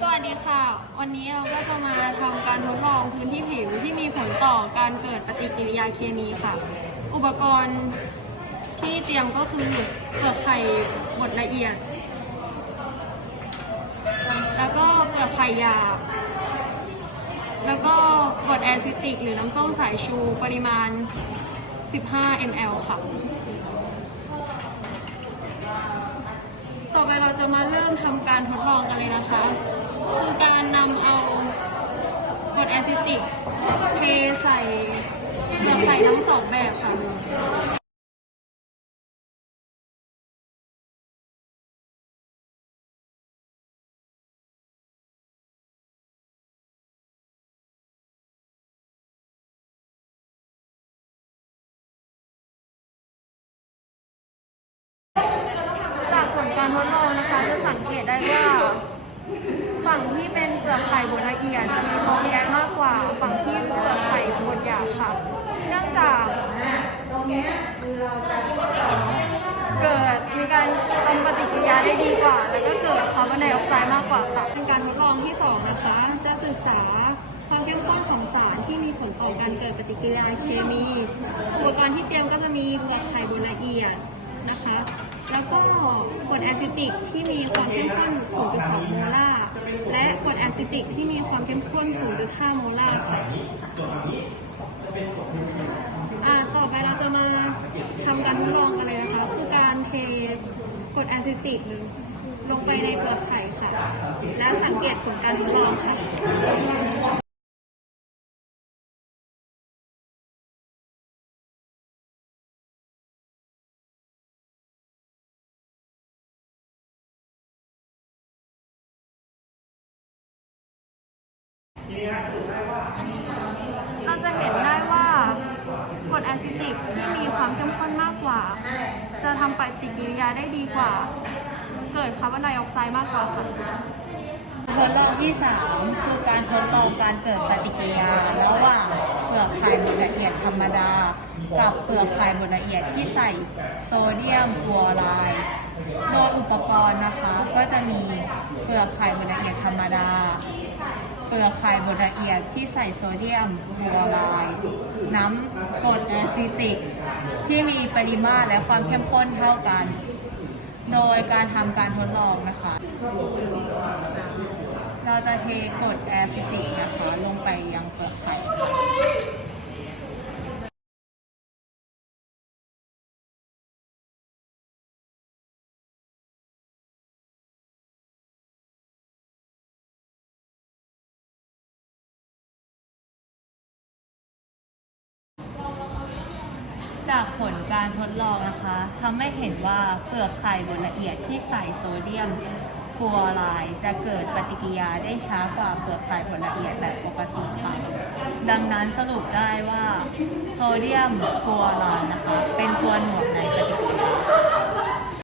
สวัสดีค่ะ วันนี้เราก็จะมาทำการทดลองพื้นที่ผิวที่มีผลต่อการเกิดปฏิกิริยาเคมีค่ะ อุปกรณ์ที่เตรียมก็คือเปลือกไข่บดละเอียด แล้วก็เปลือกไข่หยาบ แล้วก็กรดแอซิติก หรือน้ำส้มสายชูปริมาณ 15 ml ค่ะต่อไปเราจะมาเริ่มทำการทดลองกันเลยนะคะ คือการนำเอากรดแอซิติกเทใส่เปลือกไข่ทั้งสองแบบค่ะจากผลการทดลองนะคะจะสังเกตได้ว่า ฝั่งที่เป็นเปลือกไข่ บดละเอียดจะมีความแรงมากกว่าฝั่งที่เปลือกไข่บดหยาบค่ะ เนื่องจากเกิดมีการทำปฏิกิริยาได้ดีกว่า แล้วก็เกิดคาร์บอนไดออกไซด์มากกว่าค่ะเป็นการทดลองที่สองนะคะ จะศึกษาความเข้มข้นของสารที่มีผลต่อการเกิดปฏิกิริยาเคมี อุปกรณ์ที่เตรียมก็จะมีเปลือกไข่บดละเอียดนะคะ แล้วก็กรดแอซิติกที่มีความเข้มข้น 0.2 โมลาร์ และกรดแอซิติกที่มีความเข้มข้น 0.5 โมลาร์ค่ะอ่าต่อไปเราจะมาทำการทดลองกันเลยนะคะ คือการเทกรดแอซิติกหรือลงไปในเปลือกไข่ค่ะ และสังเกตผลการทดลองค่ะ ความเข้มข้นมากกว่า จะทำปฏิกิริยาได้ดีกว่า เกิดคาร์บอนไดออกไซด์มากกว่าค่ะ ทดลองที่ 3 คือการทดลองการเกิดปฏิกิริยา ระหว่างเปลือกไข่บดละเอียดธรรมดา กับเปลือกไข่บดละเอียดที่ใส่โซเดียมฟลูออไรด์โดยอุปกรณ์นะคะก็จะมีเปลือกไข่บดละเอียดธรรมดา เปลือกไข่บดละเอียดที่ใส่โซเดียมฟลูออไรด์น้ำกรดแอซิติก ที่มีปริมาตรและความเข้มข้นเท่ากัน โดยการทำการทดลองนะคะ เราจะเทกรดแอซิติกนะคะ ลงไปยังเปลือกไข่ จากผลการทดลองนะคะทำให้เห็นว่าเปลือกไข่บนละเอียดที่ใส่โซเดียมฟลูออไรด์จะเกิดปฏิกิริยาได้ช้ากว่าเปลือกไข่บนละเอียดแบบปกติค่ะ ดังนั้นสรุปได้ว่าโซเดียมฟลูออไรด์นะคะ เป็นตัวหน่วงในปฏิกิริยา